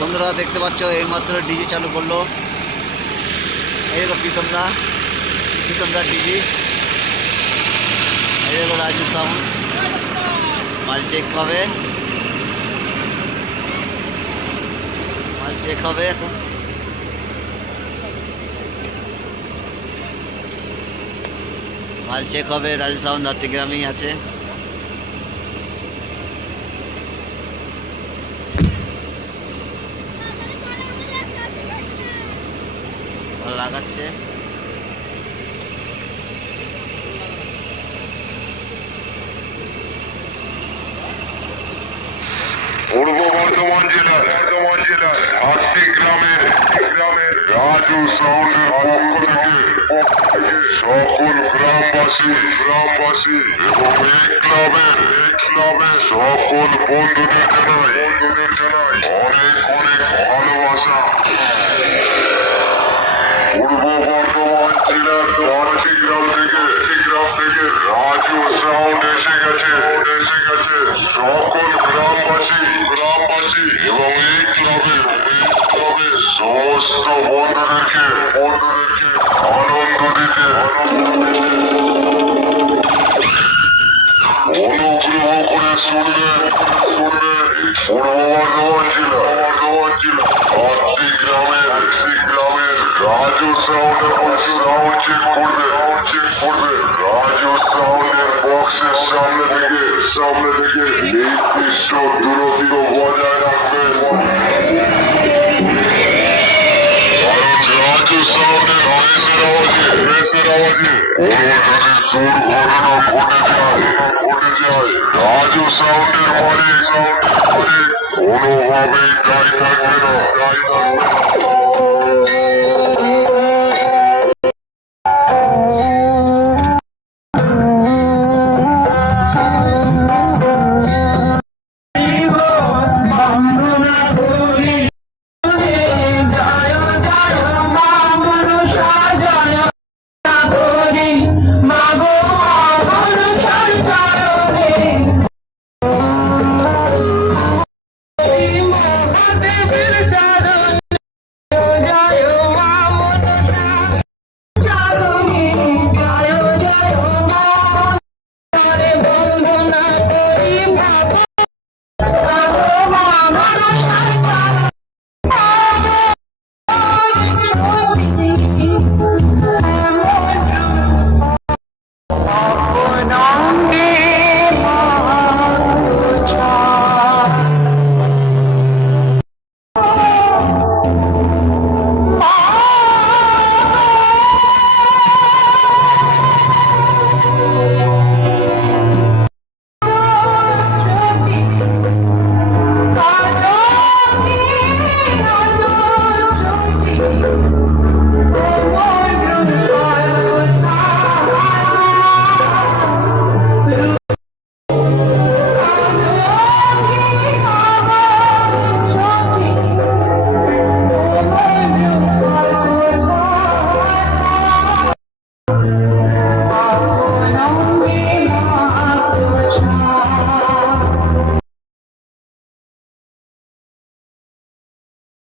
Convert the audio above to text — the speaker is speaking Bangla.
বন্ধুরা দেখতে পাচ্ছ এইমাত্র ডিজি চালু করলো। এই দেখো প্রীতমদা ডিজি, এই দেখো রাজু সাউন্ড। মাল চেক হবে এখন। মাল চেক হবে, রাজু সাউন্ড হাতিগ্রামেই আছে। লাগাচ্ছে পূর্ব বর্ধমান জেলার হাতিগ্রামের রাজু সাউন্ডের পক্ষ থেকে সকল গ্রামবাসী এবং এই ক্লাবের সকল বন্ধুদের জানাই অনেক ভালোবাসা। পূর্ব বর্ধমান জেলার হাতিগ্রাম থেকে রাজু সাউন্ড এসে গেছে। সকল গ্রামবাসী এবং এই ক্লাবের সমস্ত বন্ধুদেরকে আনন্দ দিতে অনুগ্রহ করে শুনবেন। পূর্ব বর্ধমান জেলা হাতিগ্রামের রাজু সাউন্ডের সাউন্ড চেক করবে। রাজু সাউন্ডের বক্সের সামনে থেকে নির্দিষ্ট দূরত্ব বজায় রাখবেন, কারণ রাজু সাউন্ডের বেসের আওয়াজে কোনো যদি দুর্ঘটনা ঘটে যায় রাজু সাউন্ডের মালিক কোনোভাবেই দায়ী থাকবে না।